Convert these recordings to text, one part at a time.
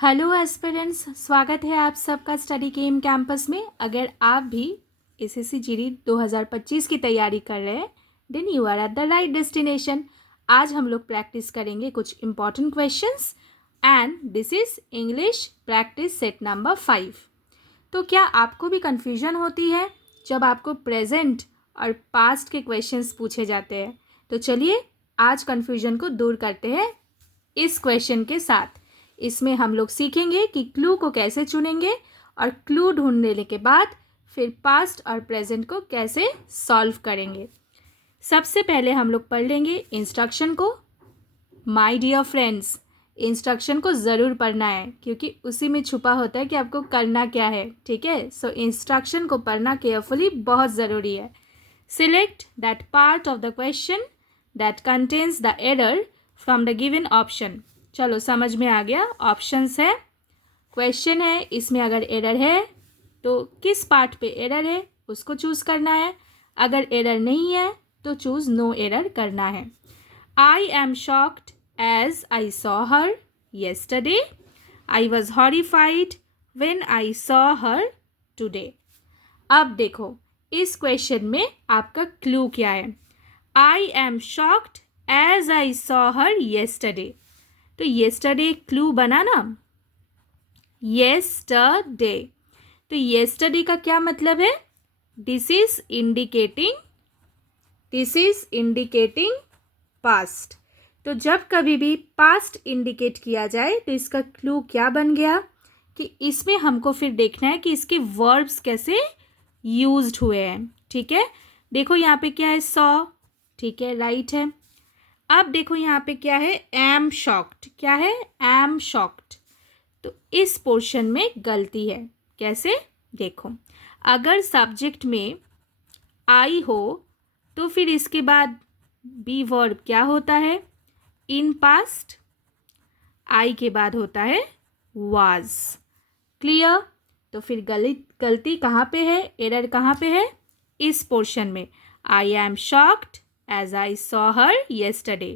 Hello aspirants, स्वागत है आप सबका स्टडी गेम कैंपस में। अगर आप भी एसएससी जीडी 2025 की तैयारी कर रहे हैं then you are at the right destination. आज हम लोग प्रैक्टिस करेंगे कुछ important questions and this is English practice set number 5। तो क्या आपको भी कन्फ्यूजन होती है जब आपको प्रेजेंट और पास्ट के क्वेश्चंस पूछे जाते हैं? तो चलिए आज कन्फ्यूजन को दूर करते हैं इस क्वेश्चन के साथ। इसमें हम लोग सीखेंगे कि क्लू को कैसे चुनेंगे और क्लू ढूंढ लेने के बाद फिर पास्ट और प्रेजेंट को कैसे सॉल्व करेंगे। सबसे पहले हम लोग पढ़ लेंगे इंस्ट्रक्शन को। माय डियर फ्रेंड्स, इंस्ट्रक्शन को ज़रूर पढ़ना है क्योंकि उसी में छुपा होता है कि आपको करना क्या है। ठीक है, सो इंस्ट्रक्शन को पढ़ना केयरफुली बहुत ज़रूरी है। Select that part of the question that contains the error from the given option. चलो समझ में आ गया। ऑप्शंस है, क्वेश्चन है, इसमें अगर एरर है तो किस पार्ट पे एरर है उसको चूज़ करना है। अगर एरर नहीं है तो चूज़ नो एरर करना है। I am shocked as I saw her yesterday. I was horrified when I saw her today. अब देखो इस क्वेश्चन में आपका क्लू क्या है। I am shocked as I saw her yesterday, तो येस्टरडे क्लू बना ना, येस्टरडे। तो येस्टरडे का क्या मतलब है? This is indicating past. तो जब कभी भी पास्ट इंडिकेट किया जाए तो इसका क्लू क्या बन गया कि इसमें हमको फिर देखना है कि इसके वर्ब्स कैसे यूज्ड हुए हैं। ठीक है, देखो यहाँ पे क्या है, सॉ। ठीक है, राइट है। अब देखो यहाँ पे क्या है, एम शॉक्ड। क्या है? Am shocked. तो इस पोर्शन में गलती है। कैसे? देखो, अगर सब्जेक्ट में आई हो तो फिर इसके बाद बी वर्ब क्या होता है? In past. आई के बाद होता है वाज। क्लियर? तो फिर गलती कहाँ पे है, एरर कहाँ पे है? इस पोर्शन में। आई am shocked as I saw her yesterday.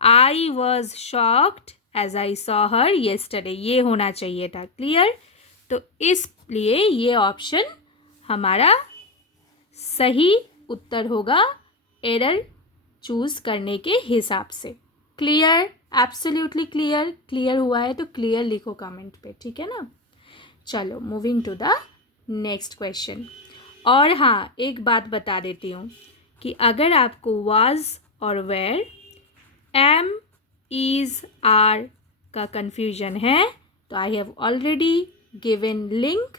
I was shocked as I saw her yesterday. ये होना चाहिए था। क्लियर? तो इसलिए ये ऑप्शन हमारा सही उत्तर होगा एरर चूज करने के हिसाब से। क्लियर? Absolutely clear. क्लियर हुआ है तो क्लियर लिखो कमेंट पे। ठीक है ना? चलो moving to the next question. और हाँ, एक बात बता देती हूँ कि अगर आपको वाज और वेयर, एम, इज, आर का कन्फ्यूजन है तो I have already given link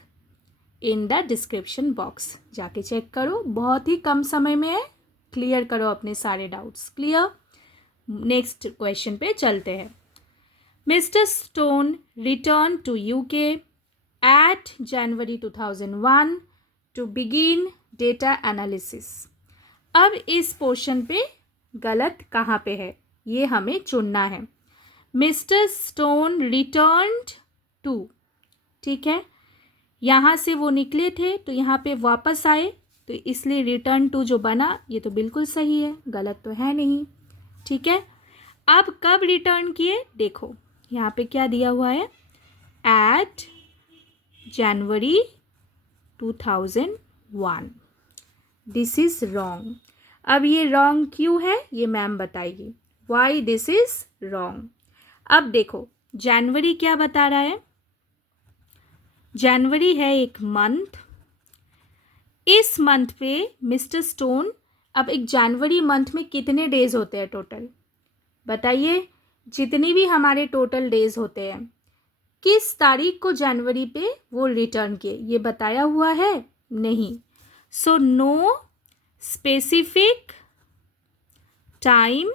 in the description box. जाके चेक करो, बहुत ही कम समय में है। क्लियर करो अपने सारे डाउट्स। क्लियर? नेक्स्ट क्वेश्चन पे चलते हैं। Mister Stone return to UK at January 2001 to begin data analysis. अब इस पोर्शन पे गलत कहाँ पे है ये हमें चुनना है। मिस्टर स्टोन रिटर्न्ड टू, ठीक है, यहाँ से वो निकले थे तो यहाँ पे वापस आए, तो इसलिए रिटर्न टू जो बना ये तो बिल्कुल सही है, गलत तो है नहीं। ठीक है, अब कब रिटर्न किए देखो यहाँ पे क्या दिया हुआ है, at January 2001। This is wrong. अब ये रॉन्ग क्यों है ये मैम बताएगी, वाई दिस इज रॉन्ग। अब देखो जनवरी क्या बता रहा है, जनवरी है एक मंथ। इस मंथ पे मिस्टर स्टोन, अब एक जनवरी मंथ में कितने डेज होते हैं टोटल बताइए, जितनी भी हमारे टोटल डेज होते हैं, किस तारीख को जनवरी पे वो रिटर्न किए ये बताया हुआ है नहीं। So no specific time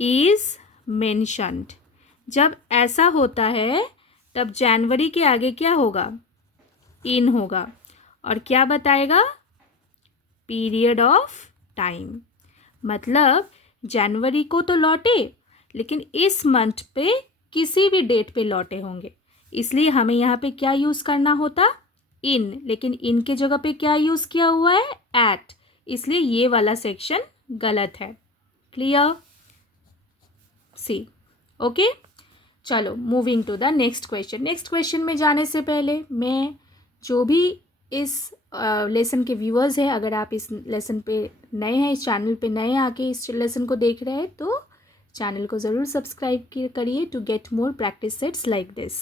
is mentioned. जब ऐसा होता है तब जनवरी के आगे क्या होगा, इन होगा, और क्या बताएगा, पीरियड ऑफ टाइम। मतलब जनवरी को तो लौटे लेकिन इस मंथ पे किसी भी डेट पे लौटे होंगे, इसलिए हमें यहाँ पे क्या यूज़ करना होता, इन, लेकिन इन के जगह पे क्या यूज़ किया हुआ है, एट, इसलिए ये वाला सेक्शन गलत है। क्लियर? See okay. चलो moving to the next question. Next question में जाने से पहले मैं जो भी इस लेसन के व्यूअर्स हैं, अगर आप इस लेसन पे नए हैं, इस चैनल पे नए आके इस लेसन को देख रहे हैं, तो चैनल को ज़रूर सब्सक्राइब करिए to get more practice sets like this.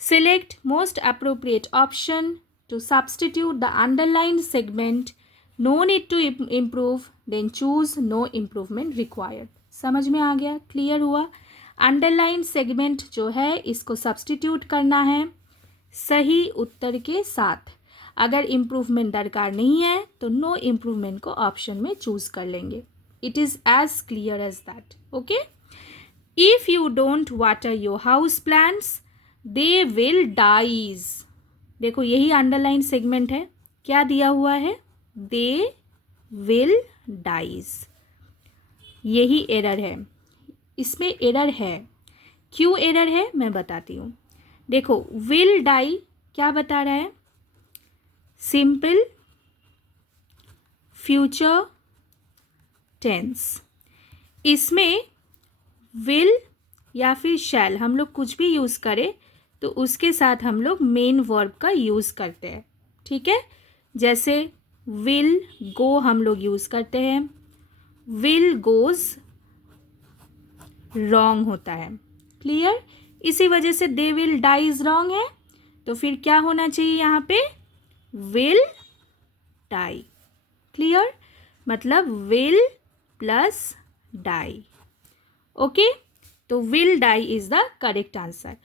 Select most appropriate option to substitute the underline segment, no need to improve, then choose no improvement required. समझ में आ गया? क्लियर हुआ? अंडरलाइन सेगमेंट जो है इसको सब्सटीट्यूट करना है सही उत्तर के साथ। अगर इम्प्रूवमेंट दरकार नहीं है तो नो इम्प्रूवमेंट को ऑप्शन में चूज कर लेंगे। It is as clear as that. Okay, if you don't water your house plants they will dies. देखो यही अंडरलाइन सेगमेंट है, क्या दिया हुआ है? They will dies. यही एरर है, इसमें एरर है। क्यों एरर है मैं बताती हूँ। देखो विल डाई क्या बता रहा है? Simple future tense. इसमें विल या फिर शैल हम लोग कुछ भी यूज़ करें तो उसके साथ हम लोग मेन वर्ब का यूज़ करते हैं। ठीक है, जैसे विल गो हम लोग यूज़ करते हैं, विल गोज रॉन्ग होता है। क्लियर? इसी वजह से दे विल डाइज रॉन्ग है, तो फिर क्या होना चाहिए यहाँ पे? Will die. क्लियर? मतलब विल प्लस डाई। ओके, तो will die is the correct answer.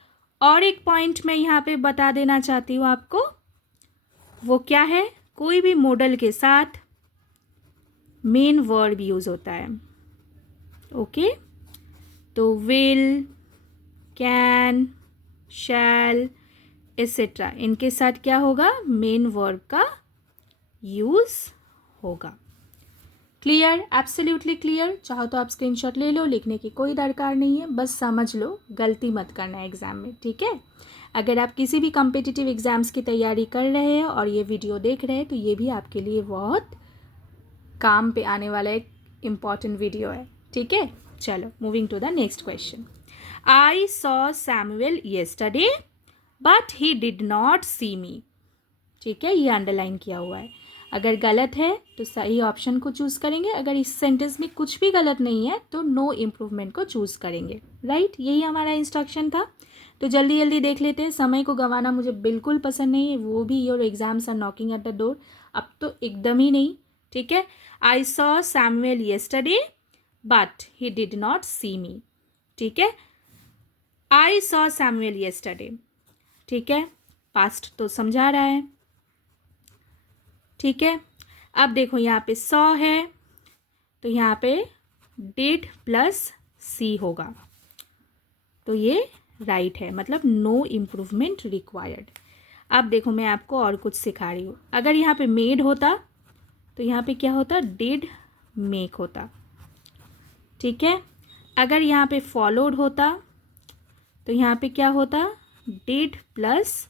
और एक पॉइंट मैं यहाँ पे बता देना चाहती हूँ आपको, वो क्या है? कोई भी मॉडल के साथ मेन वर्ब यूज होता है। ओके, तो विल, कैन, शैल एसेट्रा, इनके साथ क्या होगा? मेन वर्ब का यूज होगा। क्लियर? Absolutely clear. चाहो तो आप स्क्रीनशॉट ले लो, लिखने की कोई दरकार नहीं है, बस समझ लो, गलती मत करना एग्जाम में। ठीक है, अगर आप किसी भी कॉम्पिटिटिव एग्जाम्स की तैयारी कर रहे हैं और ये वीडियो देख रहे हैं तो ये भी आपके लिए बहुत काम पे आने वाला एक इम्पॉर्टेंट वीडियो है। ठीक है, चलो moving to the next question. I saw Samuel yesterday but he did not see me. ठीक है, ये अंडरलाइन किया हुआ है। अगर गलत है तो सही ऑप्शन को चूज करेंगे, अगर इस सेंटेंस में कुछ भी गलत नहीं है तो नो इम्प्रूवमेंट को चूज करेंगे। राइट, यही हमारा इंस्ट्रक्शन था। तो जल्दी जल्दी देख लेते हैं, समय को गंवाना मुझे बिल्कुल पसंद नहीं है, वो भी your exams are knocking at the door, अब तो एकदम ही नहीं। ठीक है, I saw Samuel yesterday but he did not see me. ठीक है, आई सॉ सैमुअल येस्टरडे। ठीक है, पास्ट तो समझा रहा है। ठीक है, अब देखो यहाँ पे सॉ है तो यहाँ पे डिड प्लस सी होगा, तो ये राइट है, मतलब नो इम्प्रूवमेंट रिक्वायर्ड। अब देखो मैं आपको और कुछ सिखा रही हूँ। अगर यहाँ पे मेड होता तो यहाँ पे क्या होता? डिड मेक होता। ठीक है, अगर यहाँ पे फॉलोड होता तो यहाँ पे क्या होता? Did plus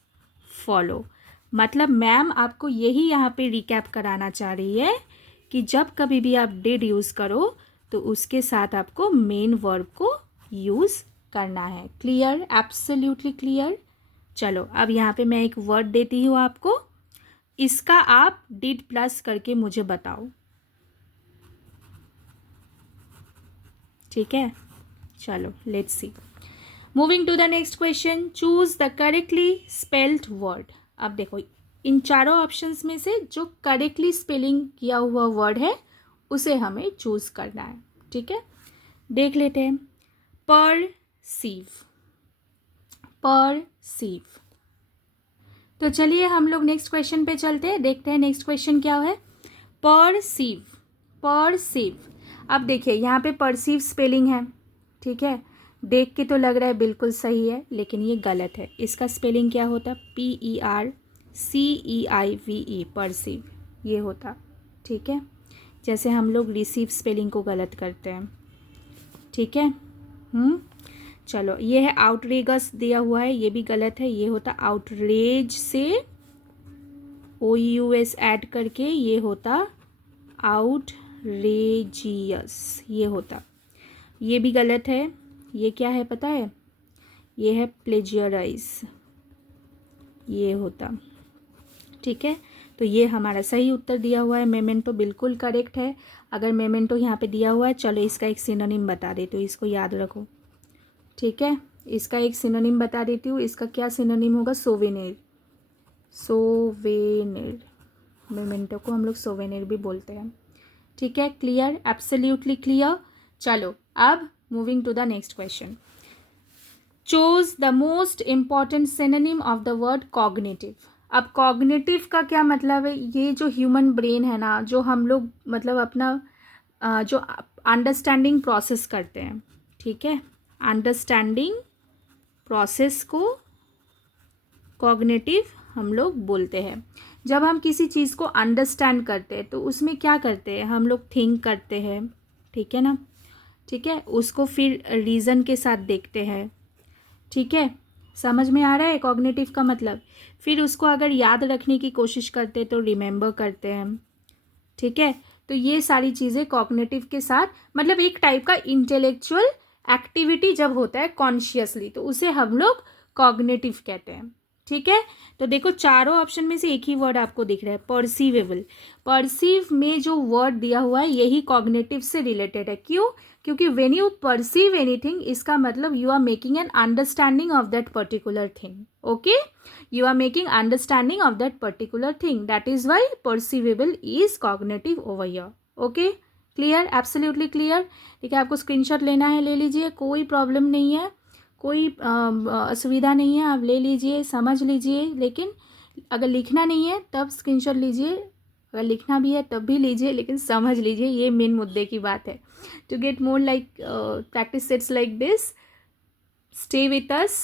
follow. मतलब मैम आपको यही यहाँ पे रिकैप कराना चाह रही है कि जब कभी भी आप डिड यूज़ करो तो उसके साथ आपको मेन वर्ब को यूज़ करना है। क्लियर? Absolutely clear. चलो अब यहाँ पे मैं एक वर्ड देती हूँ आपको, इसका आप डिड प्लस करके मुझे बताओ। ठीक है, चलो let's see. Moving to the next question, choose the correctly spelled word. अब देखो इन चारों ऑप्शंस में से जो करेक्टली स्पेलिंग किया हुआ वर्ड है उसे हमें चूज करना है। ठीक है, देख लेते हैं। Perceive, perceive. तो चलिए हम लोग नेक्स्ट क्वेश्चन पे चलते हैं, देखते हैं नेक्स्ट क्वेश्चन क्या है। Perceive, perceive. अब देखिए यहाँ पे परसीव स्पेलिंग है। ठीक है, देख के तो लग रहा है बिल्कुल सही है, लेकिन ये गलत है। इसका स्पेलिंग क्या होता? PERCEIVE, परसीव, ये होता। ठीक है, जैसे हम लोग रिसीव स्पेलिंग को गलत करते हैं। ठीक है, चलो ये है आउटरेगस दिया हुआ है, ये भी गलत है, ये होता आउटरेज से OUS ऐड करके ये होता आउटरेजियस, ये होता। ये भी गलत है। ये क्या है पता है? ये है प्लेजियराइज, ये होता। ठीक है, तो ये हमारा सही उत्तर दिया हुआ है। मेमेंटो बिल्कुल करेक्ट है। अगर मेमेंटो यहाँ पे दिया हुआ है, चलो इसका एक सिनोनिम बता देती हूँ, इसको याद रखो। ठीक है, इसका एक सिनोनिम बता देती हूँ। इसका क्या सिनोनिम होगा? सोवेनिर। सोवेनिर, मेमेंटो को हम लोग सोवेनिर भी बोलते हैं। ठीक है, क्लियर, एब्सोल्युटली क्लियर। चलो अब moving to the next question. Choose the most important synonym of the word cognitive. अब कॉग्निटिव का क्या मतलब है? ये जो ह्यूमन ब्रेन है ना, जो हम लोग मतलब अपना जो अंडरस्टैंडिंग प्रोसेस करते हैं, ठीक है, अंडरस्टैंडिंग प्रोसेस को कॉग्निटिव हम लोग बोलते हैं। जब हम किसी चीज़ को अंडरस्टैंड करते हैं तो उसमें क्या करते हैं? हम लोग थिंक करते हैं, ठीक है ना, ठीक है, उसको फिर रीज़न के साथ देखते हैं। ठीक है, समझ में आ रहा है कॉग्निटिव का मतलब? फिर उसको अगर याद रखने की कोशिश करते तो रिमेंबर करते हैं। ठीक है, तो ये सारी चीज़ें कॉग्निटिव के साथ, मतलब एक टाइप का इंटेलेक्चुअल एक्टिविटी जब होता है कॉन्शियसली, तो उसे हम लोग कॉग्निटिव कहते हैं। ठीक है, तो देखो चारों ऑप्शन में से एक ही वर्ड आपको दिख रहा है, परसीवेबल। परसीव में जो वर्ड दिया हुआ है यही कॉग्निटिव से रिलेटेड है। क्यों? क्योंकि व्हेन यू परसीव एनीथिंग, इसका मतलब you are making an understanding of that particular thing. Okay, you are making understanding of that particular thing, that is why perceivable is cognitive over here. Okay, clear, absolutely clear। ठीक है, आपको screenshot लेना है ले लीजिए, कोई problem नहीं है, कोई असुविधा नहीं है, आप ले लीजिए, समझ लीजिए। लेकिन अगर लिखना नहीं है तब स्क्रीनशॉट लीजिए, अगर लिखना भी है तब भी लीजिए, लेकिन समझ लीजिए, ये मेन मुद्दे की बात है। To get more like practice sets like this, stay with us.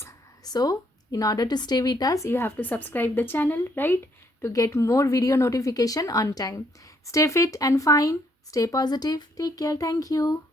So in order to stay with us, you have to subscribe the channel, right, to get more video notification on time. Stay fit and fine, stay positive, take care, thank you.